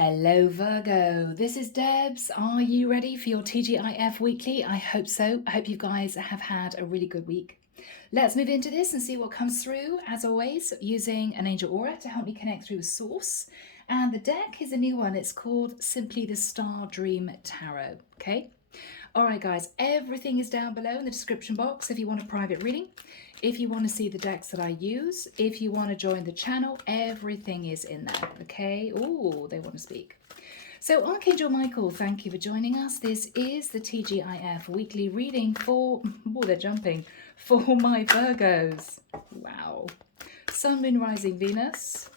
Hello Virgo, this is Debs. Are you ready for your TGIF weekly? I hope so. I hope you guys have had a really good week. Let's move into this and see what comes through, as always, using an angel aura to help me connect through a source. And the deck is a new one. It's called simply the Star Dream Tarot, okay? All right, guys, everything is down below in the description box if you want a private reading. If you want to see the decks that I use, if you want to join the channel, everything is in there, okay? Oh, they want to speak. So Archangel Michael, thank you for joining us. This is the TGIF weekly reading for, oh, they're jumping, for my Virgos. Wow. Sun, Moon, Rising, Venus.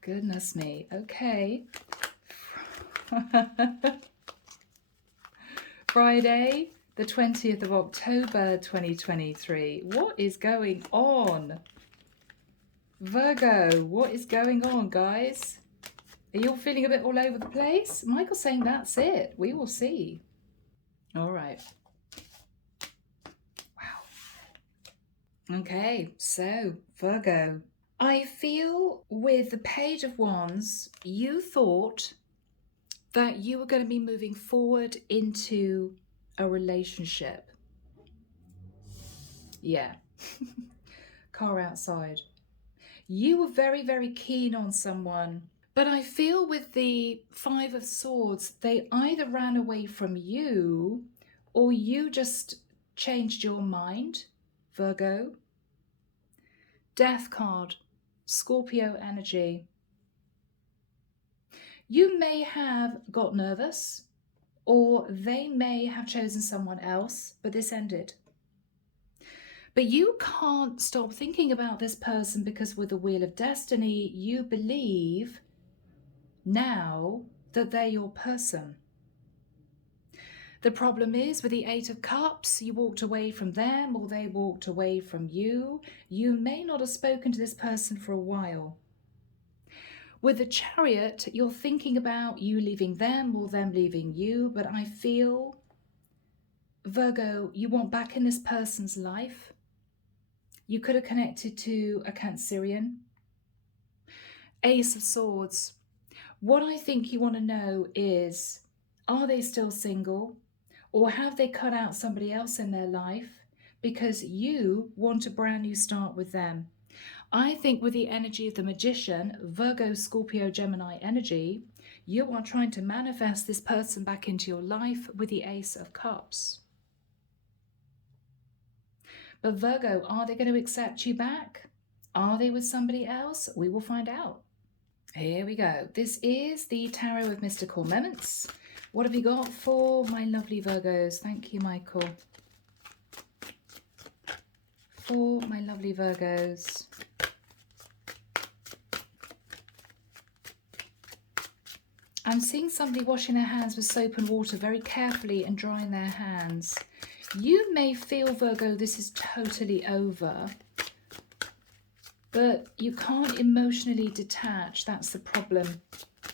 Goodness me, okay. Friday, the 20th of October, 2023. What is going on? Virgo, what is going on, guys? Are you all feeling a bit all over the place? Michael's saying that's it. We will see. All right. Wow. Okay, so Virgo. I feel with the Page of Wands, you thought that you were going to be moving forward into a relationship. Yeah. Car outside. You were very, very keen on someone. But I feel with the Five of Swords, they either ran away from you or you just changed your mind, Virgo. Death card, Scorpio energy. You may have got nervous or they may have chosen someone else, but this ended. But you can't stop thinking about this person because with the Wheel of Destiny, you believe now that they're your person. The problem is with the Eight of Cups, you walked away from them or they walked away from you. You may not have spoken to this person for a while. With the Chariot, you're thinking about you leaving them or them leaving you, but I feel, Virgo, you want back in this person's life. You could have connected to a Cancerian. Ace of Swords. What I think you want to know is, are they still single? Or have they cut out somebody else in their life because you want a brand new start with them? I think with the energy of the Magician, Virgo, Scorpio, Gemini energy, you are trying to manifest this person back into your life with the Ace of Cups. But Virgo, are they going to accept you back? Are they with somebody else? We will find out. Here we go. This is the Tarot of Mystical Moments. What have you got for my lovely Virgos? Thank you, Michael. For my lovely Virgos. I'm seeing somebody washing their hands with soap and water very carefully and drying their hands. You may feel, Virgo, this is totally over, but you can't emotionally detach. That's the problem.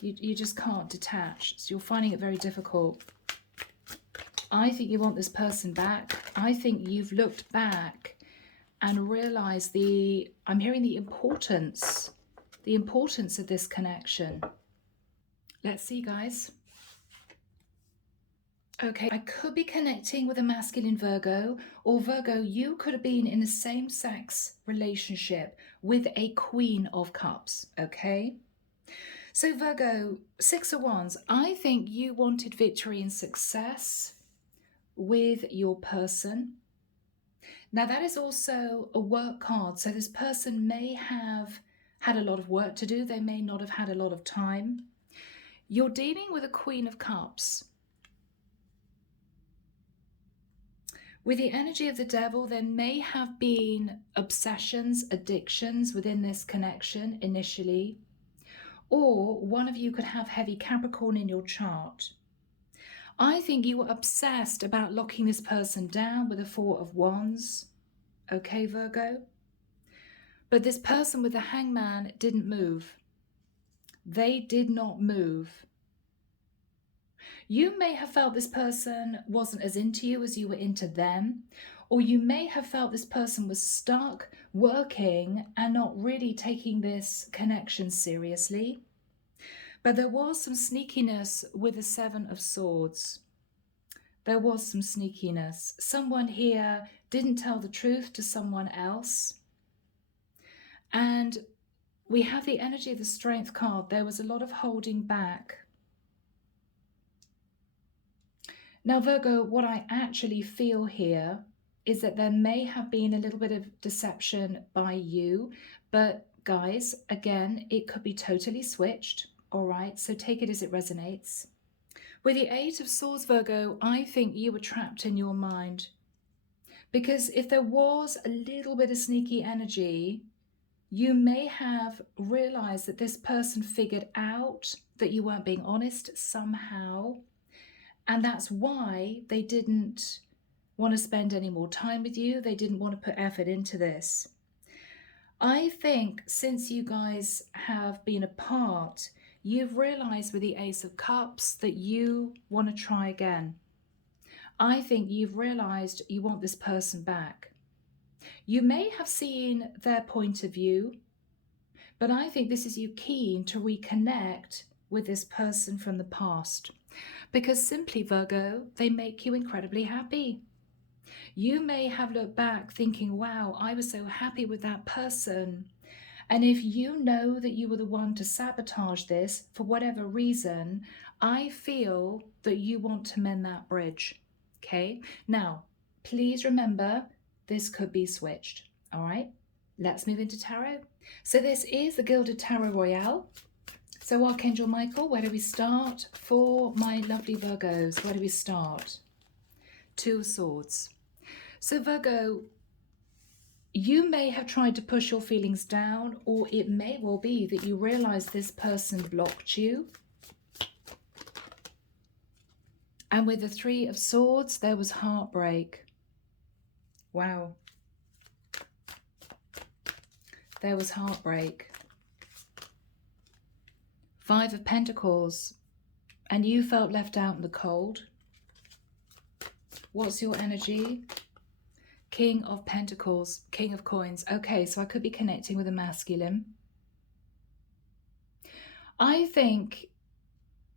You just can't detach. So you're finding it very difficult. I think you want this person back. I think you've looked back and realized I'm hearing the importance of this connection. Let's see, guys. Okay, I could be connecting with a masculine Virgo, or Virgo, you could have been in a same-sex relationship with a Queen of Cups, okay? So Virgo, Six of Wands, I think you wanted victory and success with your person. Now that is also a work card, so this person may have had a lot of work to do, they may not have had a lot of time. You're dealing with a Queen of Cups. With the energy of the Devil, there may have been obsessions, addictions within this connection initially, or one of you could have heavy Capricorn in your chart. I think you were obsessed about locking this person down with the Four of Wands, okay, Virgo? But this person with the Hangman didn't move. They did not move. You may have felt this person wasn't as into you as you were into them, or you may have felt this person was stuck working and not really taking this connection seriously. But there was some sneakiness with the Seven of Swords. There was some sneakiness. Someone here didn't tell the truth to someone else. And we have the energy of the Strength card. There was a lot of holding back. Now, Virgo, what I actually feel here is that there may have been a little bit of deception by you. But guys, again, it could be totally switched. All right, so take it as it resonates. With the Eight of Swords, Virgo, I think you were trapped in your mind. Because if there was a little bit of sneaky energy, you may have realized that this person figured out that you weren't being honest somehow. And that's why they didn't want to spend any more time with you. They didn't want to put effort into this. I think since you guys have been apart, you've realized with the Ace of Cups that you want to try again. I think you've realized you want this person back. You may have seen their point of view, but I think this is you keen to reconnect with this person from the past. Because simply, Virgo, they make you incredibly happy. You may have looked back thinking, wow, I was so happy with that person. And if you know that you were the one to sabotage this for whatever reason, I feel that you want to mend that bridge. Okay, now, please remember, this could be switched. All right, let's move into tarot. So this is the Gilded Tarot Royale. So Archangel Michael, where do we start? For my lovely Virgos, where do we start? Two of Swords. So Virgo, you may have tried to push your feelings down, or it may well be that you realize this person blocked you. And with the Three of Swords, there was heartbreak. Wow. There was heartbreak. Five of Pentacles. And you felt left out in the cold. What's your energy? King of Pentacles, King of Coins. Okay, so I could be connecting with a masculine. I think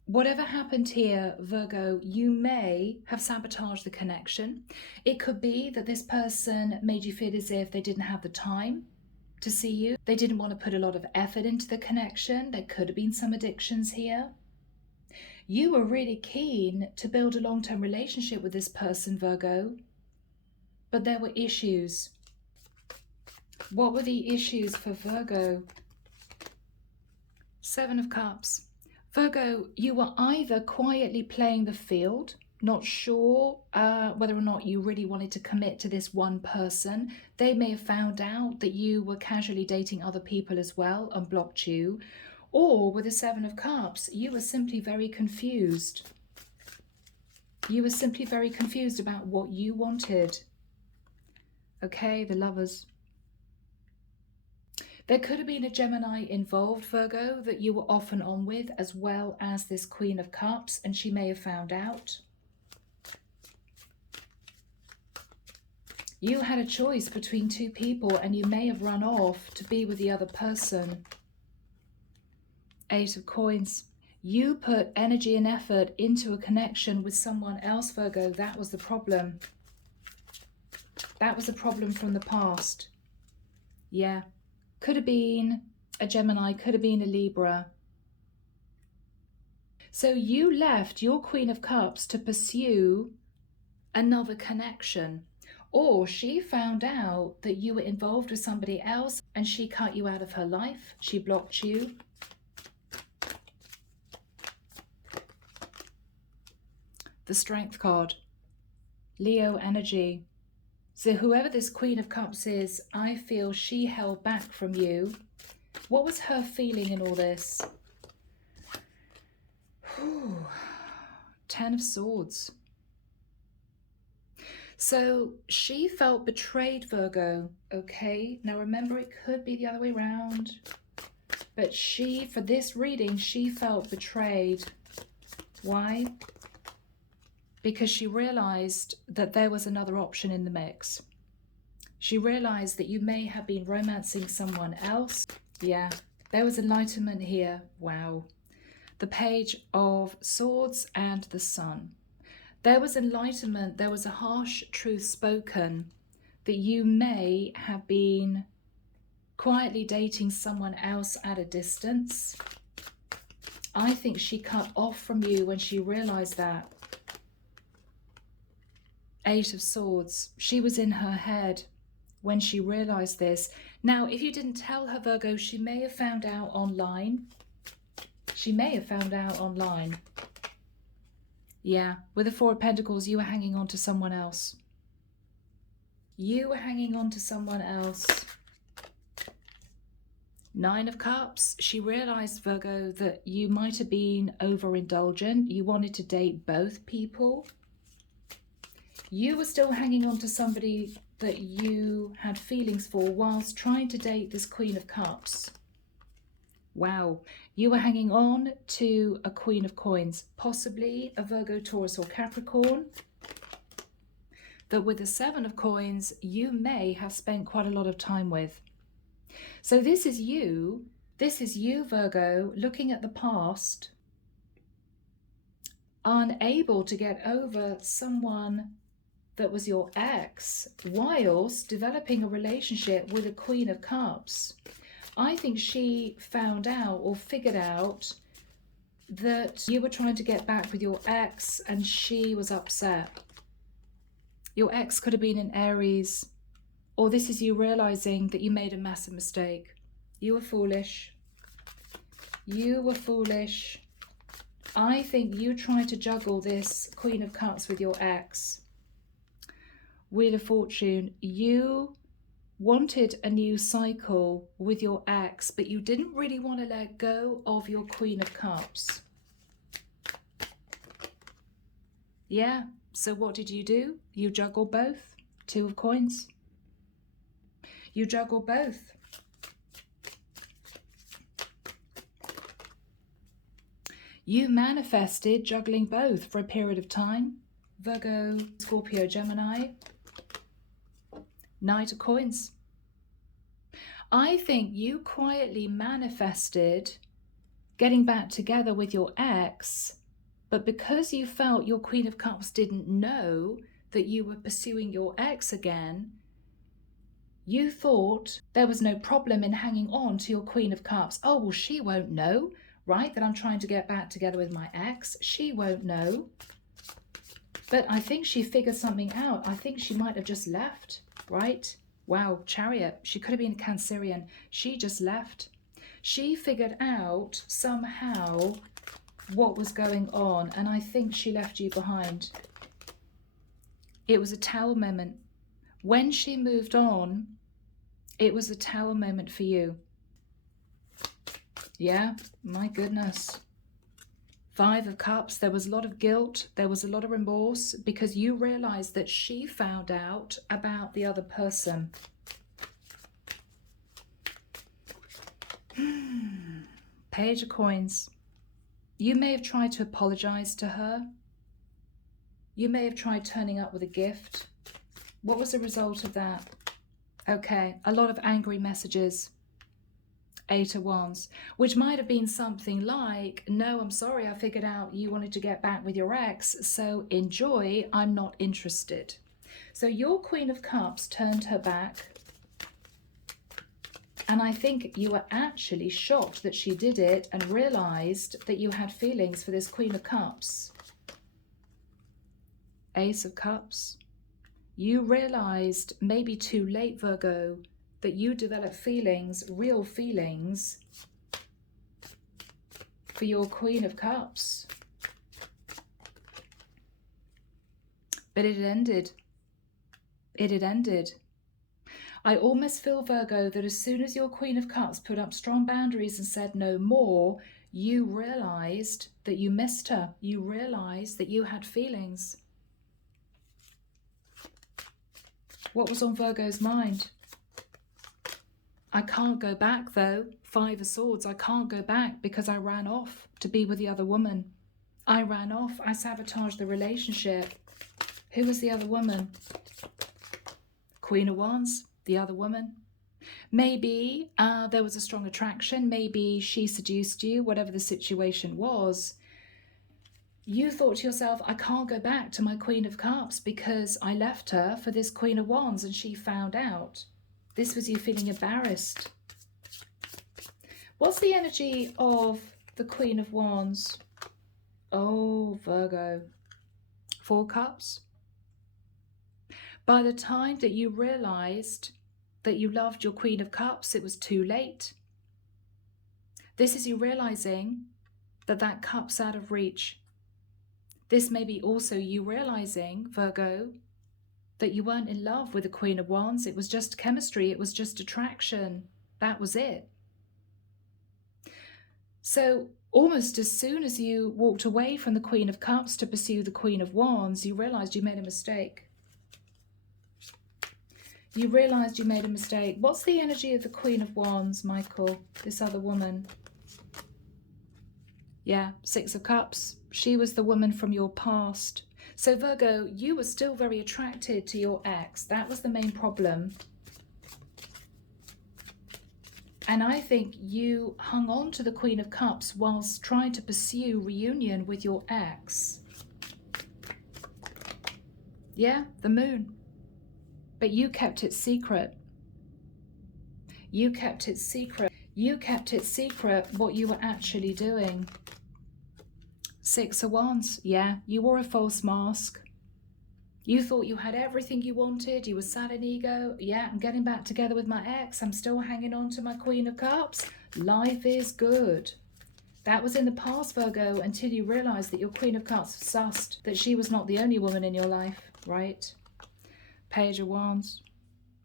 whatever happened here, Virgo, you may have sabotaged the connection. It could be that this person made you feel as if they didn't have the time to see you. They didn't want to put a lot of effort into the connection. There could have been some addictions here. You were really keen to build a long-term relationship with this person, Virgo. But there were issues. What were the issues for Virgo? Seven of Cups. Virgo, you were either quietly playing the field, not sure whether or not you really wanted to commit to this one person. They may have found out that you were casually dating other people as well and blocked you. Or with the Seven of Cups, you were simply very confused. You were simply very confused about what you wanted. Okay, the Lovers. There could have been a Gemini involved, Virgo, that you were off and on with, as well as this Queen of Cups, and she may have found out. You had a choice between two people, and you may have run off to be with the other person. Eight of Coins. You put energy and effort into a connection with someone else, Virgo. That was the problem. That was a problem from the past. Yeah. Could have been a Gemini, could have been a Libra. So you left your Queen of Cups to pursue another connection. Or she found out that you were involved with somebody else and she cut you out of her life. She blocked you. The Strength card. Leo energy. So whoever this Queen of Cups is, I feel she held back from you. What was her feeling in all this? Whew. Ten of Swords. So she felt betrayed, Virgo. Okay, now remember it could be the other way around. But she, for this reading, she felt betrayed. Why? Because she realized that there was another option in the mix. She realized that you may have been romancing someone else. Yeah, there was enlightenment here. Wow. the Page of Swords and the Sun. There was enlightenment, there was a harsh truth spoken that you may have been quietly dating someone else at a distance. I think she cut off from you when she realized that. Eight of Swords. She was in her head when she realized this. Now, if you didn't tell her, Virgo, she may have found out online. She may have found out online. Yeah, with the Four of Pentacles, you were hanging on to someone else. You were hanging on to someone else. Nine of Cups. She realized, Virgo, that you might have been overindulgent. You wanted to date both people. You were still hanging on to somebody that you had feelings for whilst trying to date this Queen of Cups. Wow. You were hanging on to a Queen of Coins, possibly a Virgo, Taurus or Capricorn, that with the Seven of Coins, you may have spent quite a lot of time with. So this is you, Virgo, looking at the past, unable to get over someone that was your ex, whilst developing a relationship with a Queen of Cups. I think she found out or figured out that you were trying to get back with your ex and she was upset. Your ex could have been in Aries, or this is you realizing that you made a massive mistake. You were foolish. You were foolish. I think you tried to juggle this Queen of Cups with your ex. Wheel of Fortune. You wanted a new cycle with your ex, but you didn't really want to let go of your Queen of Cups. Yeah, so what did you do? You juggled both. Two of Coins. You juggled both. You manifested juggling both for a period of time. Virgo, Scorpio, Gemini. Knight of Coins. I think you quietly manifested getting back together with your ex, but because you felt your Queen of Cups didn't know that you were pursuing your ex again, you thought there was no problem in hanging on to your Queen of Cups. Oh, well, she won't know, right, that I'm trying to get back together with my ex. She won't know. But I think she figured something out. I think she might have just left. Right? Wow, Chariot. She could have been a Cancerian. She just left. She figured out somehow what was going on, and I think she left you behind. It was a Tower moment. When she moved on, it was a Tower moment for you. Yeah, my goodness. Five of Cups, there was a lot of guilt, there was a lot of remorse because you realized that she found out about the other person. Page of Coins. You may have tried to apologize to her. You may have tried turning up with a gift. What was the result of that? Okay, a lot of angry messages. Eight of Wands, which might have been something like, no, I'm sorry, I figured out you wanted to get back with your ex, so enjoy, I'm not interested. So your Queen of Cups turned her back, and I think you were actually shocked that she did it and realized that you had feelings for this Queen of Cups. Ace of Cups. You realized, maybe too late, Virgo, that you develop feelings, real feelings, for your Queen of Cups. But it had ended. It had ended. I almost feel, Virgo, that as soon as your Queen of Cups put up strong boundaries and said no more, you realized that you missed her. You realized that you had feelings. What was on Virgo's mind? I can't go back though. Five of Swords, I can't go back because I ran off to be with the other woman. I ran off, I sabotaged the relationship. Who was the other woman? Queen of Wands, the other woman. Maybe there was a strong attraction. Maybe she seduced you, whatever the situation was. You thought to yourself, I can't go back to my Queen of Cups because I left her for this Queen of Wands and she found out. This was you feeling embarrassed. What's the energy of the Queen of Wands? Oh, Virgo. 4 cups. By the time that you realized that you loved your Queen of Cups, it was too late. This is you realizing that that cup's out of reach. This may be also you realizing, Virgo, that you weren't in love with the Queen of Wands. It was just chemistry. It was just attraction. That was it. So almost as soon as you walked away from the Queen of Cups to pursue the Queen of Wands, you realized you made a mistake. You realized you made a mistake. What's the energy of the Queen of Wands, Michael, this other woman? Yeah, 6 of Cups. She was the woman from your past. So Virgo, you were still very attracted to your ex. That was the main problem. And I think you hung on to the Queen of Cups whilst trying to pursue reunion with your ex. Yeah, the Moon. But you kept it secret. You kept it secret. You kept it secret what you were actually doing. 6 of Wands. Yeah, you wore a false mask. You thought you had everything you wanted. You were sad in ego. Yeah, I'm getting back together with my ex. I'm still hanging on to my Queen of Cups. Life is good. That was in the past, Virgo, until you realized that your Queen of Cups sussed that she was not the only woman in your life, right? Page of Wands.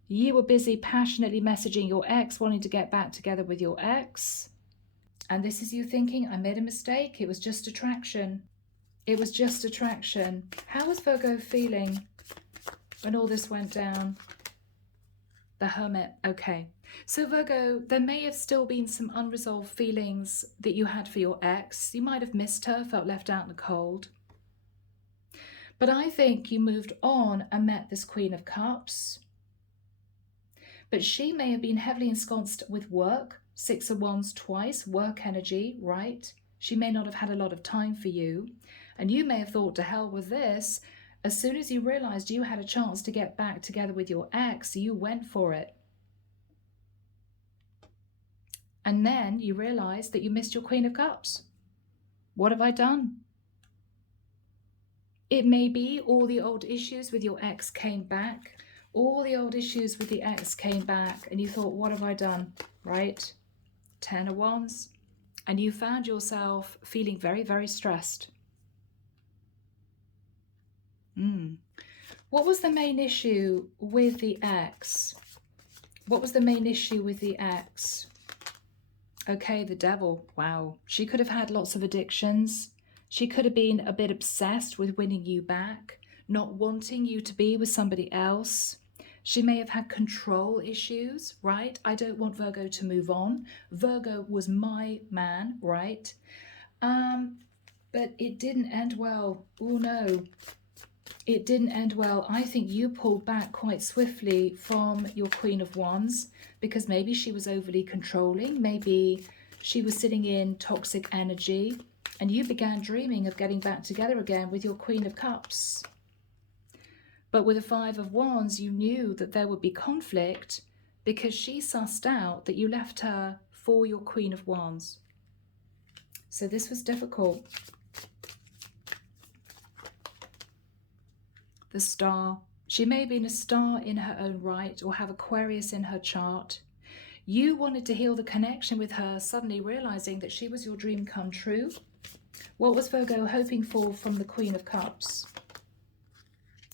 You were busy passionately messaging your ex, wanting to get back together with your ex. And this is you thinking, I made a mistake. It was just attraction. It was just attraction. How was Virgo feeling when all this went down? The Hermit. Okay. So Virgo, there may have still been some unresolved feelings that you had for your ex. You might have missed her, felt left out in the cold. But I think you moved on and met this Queen of Cups. But she may have been heavily ensconced with work. 6 of Wands twice, work energy, right? She may not have had a lot of time for you. And you may have thought, to hell with this. As soon as you realized you had a chance to get back together with your ex, you went for it. And then you realized that you missed your Queen of Cups. What have I done? It may be all the old issues with your ex came back. All the old issues with the ex came back and you thought, what have I done, right? 10 of Wands. And you found yourself feeling very, very stressed. What was the main issue with the ex? What was the main issue with the ex? Okay, the Devil. Wow. She could have had lots of addictions. She could have been a bit obsessed with winning you back, not wanting you to be with somebody else. She may have had control issues, right? I don't want Virgo to move on. Virgo was my man, right? But it didn't end well. Oh no. It didn't end well. I think you pulled back quite swiftly from your Queen of Wands because maybe she was overly controlling. Maybe she was sitting in toxic energy and you began dreaming of getting back together again with your Queen of Cups. But with the 5 of Wands, you knew that there would be conflict because she sussed out that you left her for your Queen of Wands. So this was difficult. The Star. She may have been a star in her own right or have Aquarius in her chart. You wanted to heal the connection with her, suddenly realizing that she was your dream come true. What was Virgo hoping for from the Queen of Cups?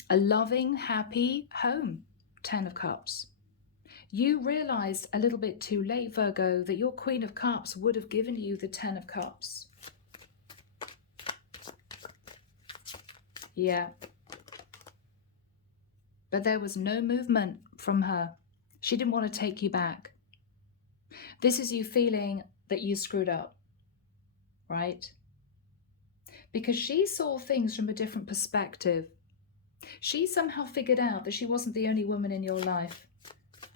A loving, happy home. 10 of Cups. You realized a little bit too late, Virgo, that your Queen of Cups would have given you the 10 of Cups. Yeah. But there was no movement from her. She didn't want to take you back. This is you feeling that you screwed up, right? Because she saw things from a different perspective. She somehow figured out that she wasn't the only woman in your life.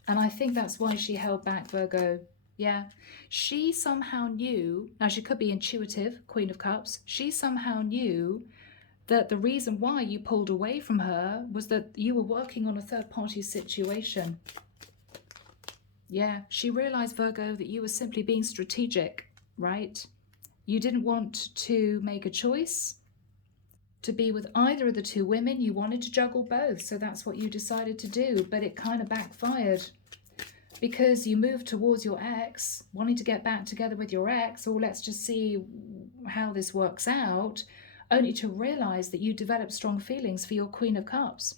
And I think that's why she held back, Virgo. Yeah. She somehow knew, now she could be intuitive, Queen of Cups. She somehow knew that the reason why you pulled away from her was that you were working on a third-party situation. Yeah, she realized, Virgo, that you were simply being strategic, right? You didn't want to make a choice to be with either of the two women. You wanted to juggle both, so that's what you decided to do, but it kind of backfired because you moved towards your ex, wanting to get back together with your ex, or let's just see how this works out, only to realize that you developed strong feelings for your Queen of Cups,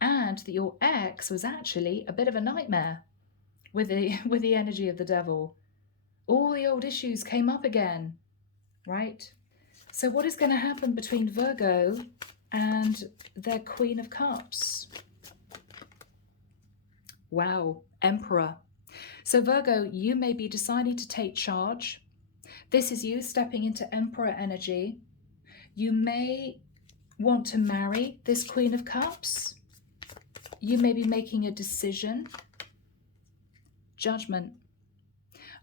and that your ex was actually a bit of a nightmare with the energy of the devil. All the old issues came up again, right? So what is going to happen between Virgo and their Queen of Cups? Wow, Emperor. So Virgo, you may be deciding to take charge. This is you stepping into Emperor energy. You may want to marry this Queen of Cups. You may be making a decision. Judgment.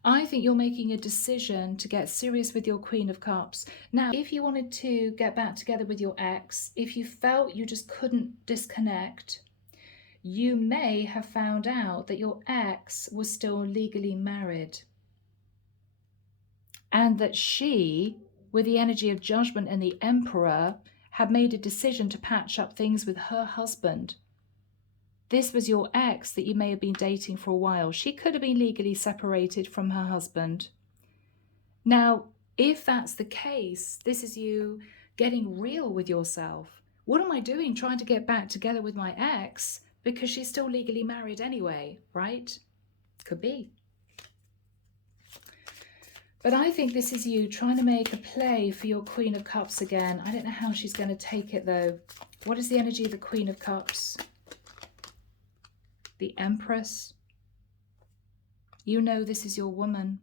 I think you're making a decision to get serious with your Queen of Cups. Now, if you wanted to get back together with your ex, if you felt you just couldn't disconnect, you may have found out that your ex was still legally married. And that she, with the energy of Judgment and the Emperor, had made a decision to patch up things with her husband. This was your ex that you may have been dating for a while. She could have been legally separated from her husband. Now, if that's the case, this is you getting real with yourself. What am I doing trying to get back together with my ex because she's still legally married anyway, right? Could be. But I think this is you trying to make a play for your Queen of Cups again. I don't know how she's going to take it though. What is the energy of the Queen of Cups? The Empress. You know this is your woman.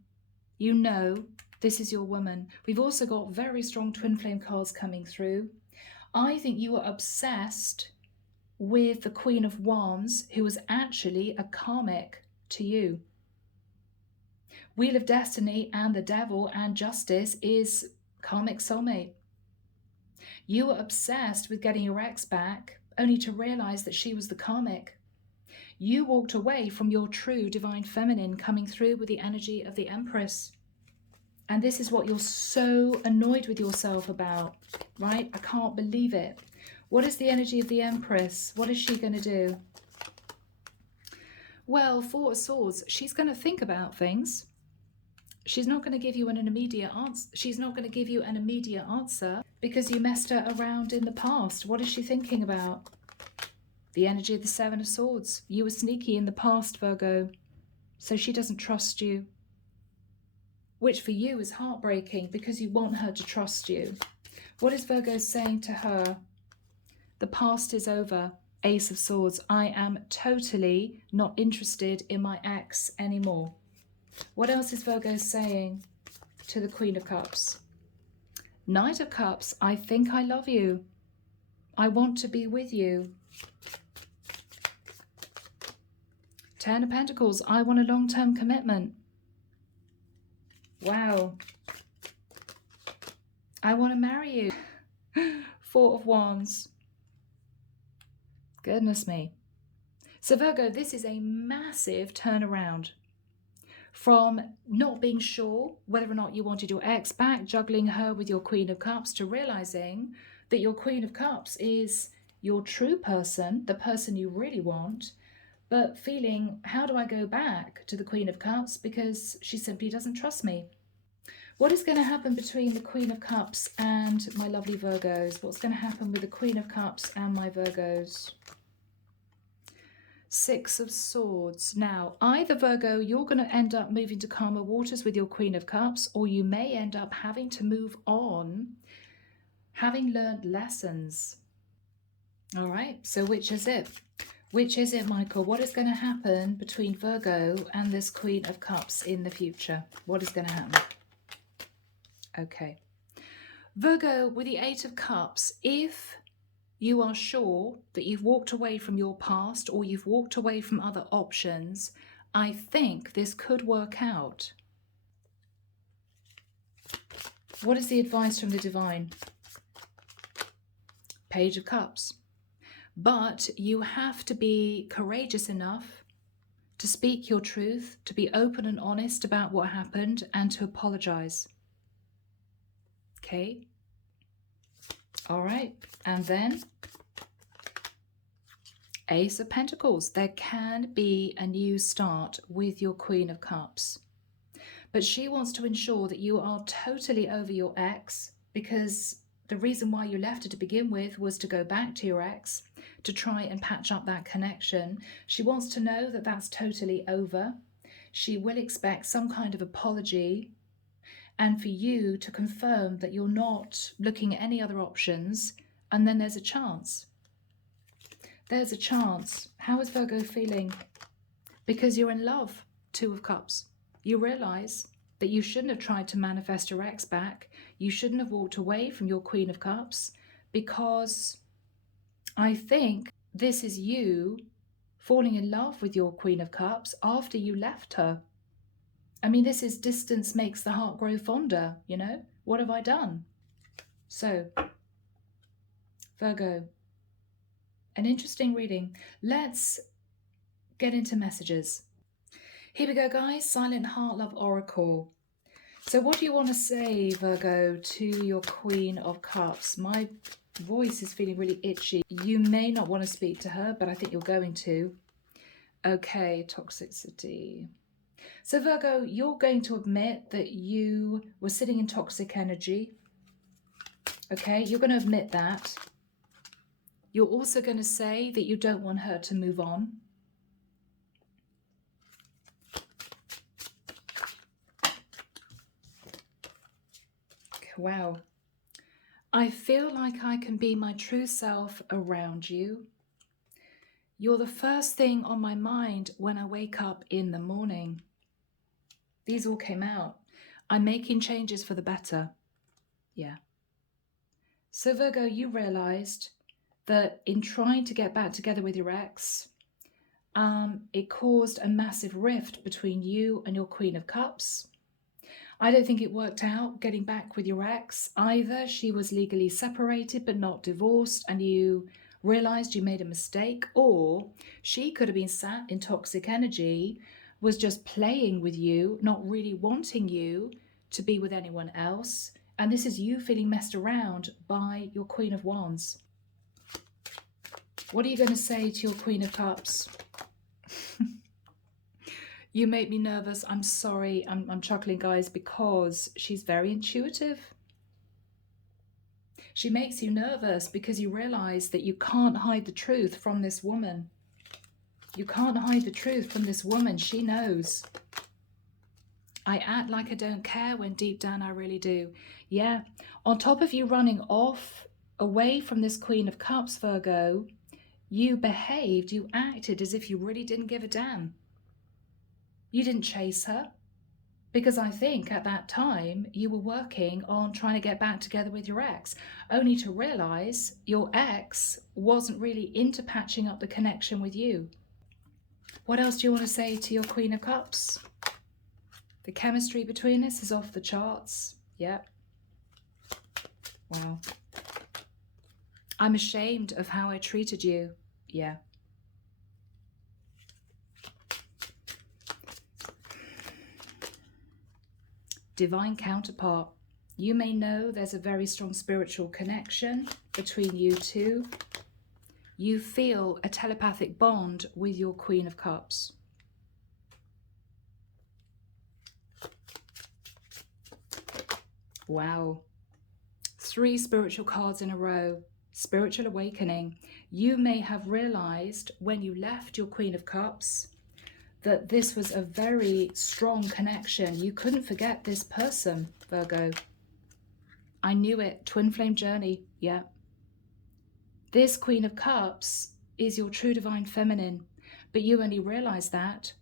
You know this is your woman. We've also got very strong twin flame cards coming through. I think you were obsessed with the Queen of Wands, who was actually a karmic to you. Wheel of Destiny and the Devil and Justice is karmic soulmate. You were obsessed with getting your ex back, only to realize that she was the karmic. You walked away from your true divine feminine coming through with the energy of the Empress. And this is what you're so annoyed with yourself about, right? I can't believe it. What is the energy of the Empress? What is she going to do? Well, Four of Swords, she's going to think about things. She's not going to give you an immediate answer. She's not going to give you an immediate answer because you messed her around in the past. What is she thinking about? The energy of the Seven of Swords. You were sneaky in the past, Virgo. So she doesn't trust you. Which for you is heartbreaking because you want her to trust you. What is Virgo saying to her? The past is over. Ace of Swords. I am totally not interested in my ex anymore. What else is Virgo saying to the Queen of Cups? Knight of Cups. I think I love you. I want to be with you. Ten of Pentacles. I want a long-term commitment. Wow. I want to marry you. Four of Wands. Goodness me. So Virgo, this is a massive turnaround from not being sure whether or not you wanted your ex back, juggling her with your Queen of Cups, to realizing that your Queen of Cups is your true person, the person you really want, but feeling, how do I go back to the Queen of Cups because she simply doesn't trust me? What is going to happen between the Queen of Cups and my lovely Virgos? What's going to happen with the Queen of Cups and my Virgos? Six of Swords. Now, either Virgo, you're going to end up moving to calmer waters with your Queen of Cups, or you may end up having to move on, having learned lessons. All right, so which is it? Which is it, Michael? What is going to happen between Virgo and this Queen of Cups in the future? What is going to happen? Okay. Virgo, with the Eight of Cups, if you are sure that you've walked away from your past or you've walked away from other options, I think this could work out. What is the advice from the divine? Page of Cups. But you have to be courageous enough to speak your truth, to be open and honest about what happened, and to apologize. Okay? All right. And then Ace of Pentacles. There can be a new start with your Queen of Cups. But she wants to ensure that you are totally over your ex, because the reason why you left her to begin with was to go back to your ex, to try and patch up that connection. She wants to know that that's totally over. She will expect some kind of apology, and for you to confirm that you're not looking at any other options, and then there's a chance. There's a chance. How is Virgo feeling? Because you're in love. Two of Cups. You realize that you shouldn't have tried to manifest your ex back. You shouldn't have walked away from your Queen of Cups, because I think this is you falling in love with your Queen of Cups after you left her. I mean, this is distance makes the heart grow fonder, you know? What have I done? So, Virgo, an interesting reading. Let's get into messages. Here we go, guys. Silent Heart Love Oracle. So what do you want to say, Virgo, to your Queen of Cups? My voice is feeling really itchy. You may not want to speak to her, but I think you're going to. Okay, toxicity. So Virgo, you're going to admit that you were sitting in toxic energy. Okay, you're going to admit that. You're also going to say that you don't want her to move on. Wow. I feel like I can be my true self around you. You're the first thing on my mind when I wake up in the morning. These all came out. I'm making changes for the better. Yeah. So Virgo, you realized that in trying to get back together with your ex, it caused a massive rift between you and your Queen of Cups. I don't think it worked out getting back with your ex either. She was legally separated but not divorced, and you realized you made a mistake, or she could have been sat in toxic energy, was just playing with you, not really wanting you to be with anyone else. And this is you feeling messed around by your Queen of Wands. What are you going to say to your Queen of Cups? You make me nervous. I'm sorry. I'm chuckling, guys, because she's very intuitive. She makes you nervous because you realize that you can't hide the truth from this woman. You can't hide the truth from this woman. She knows. I act like I don't care when deep down I really do. Yeah. On top of you running off away from this Queen of Cups, Virgo, you behaved, you acted as if you really didn't give a damn. You didn't chase her, because I think at that time you were working on trying to get back together with your ex, only to realize your ex wasn't really into patching up the connection with you. What else do you want to say to your Queen of Cups? The chemistry between us is off the charts. Yep. Wow. I'm ashamed of how I treated you. Yeah. Divine counterpart. You may know there's a very strong spiritual connection between you two. You feel a telepathic bond with your Queen of Cups. Wow. 3 spiritual cards in a row. Spiritual awakening. You may have realized when you left your Queen of Cups that this was a very strong connection. You couldn't forget this person, Virgo. I knew it. Twin flame journey. Yeah. This Queen of Cups is your true divine feminine, but you only realize that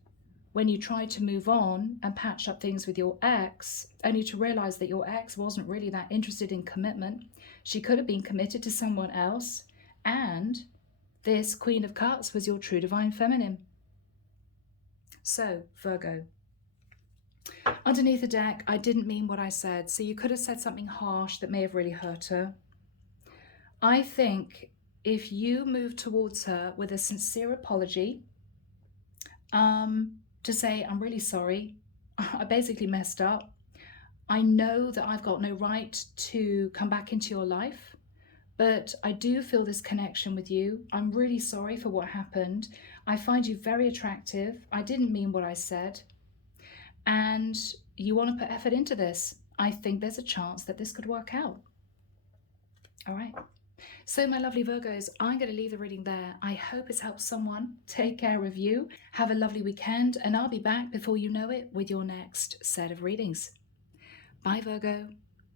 when you tried to move on and patch up things with your ex, only to realize that your ex wasn't really that interested in commitment. She could have been committed to someone else, And this Queen of Cups was your true divine feminine. So, Virgo, underneath the deck, I didn't mean what I said. So you could have said something harsh that may have really hurt her. I think if you move towards her with a sincere apology, to say, I'm really sorry, I basically messed up. I know that I've got no right to come back into your life, but I do feel this connection with you. I'm really sorry for what happened. I find you very attractive. I didn't mean what I said. And you want to put effort into this. I think there's a chance that this could work out. All right. So my lovely Virgos, I'm going to leave the reading there. I hope it's helped someone. Take care of you. Have a lovely weekend, and I'll be back before you know it with your next set of readings. Bye, Virgo.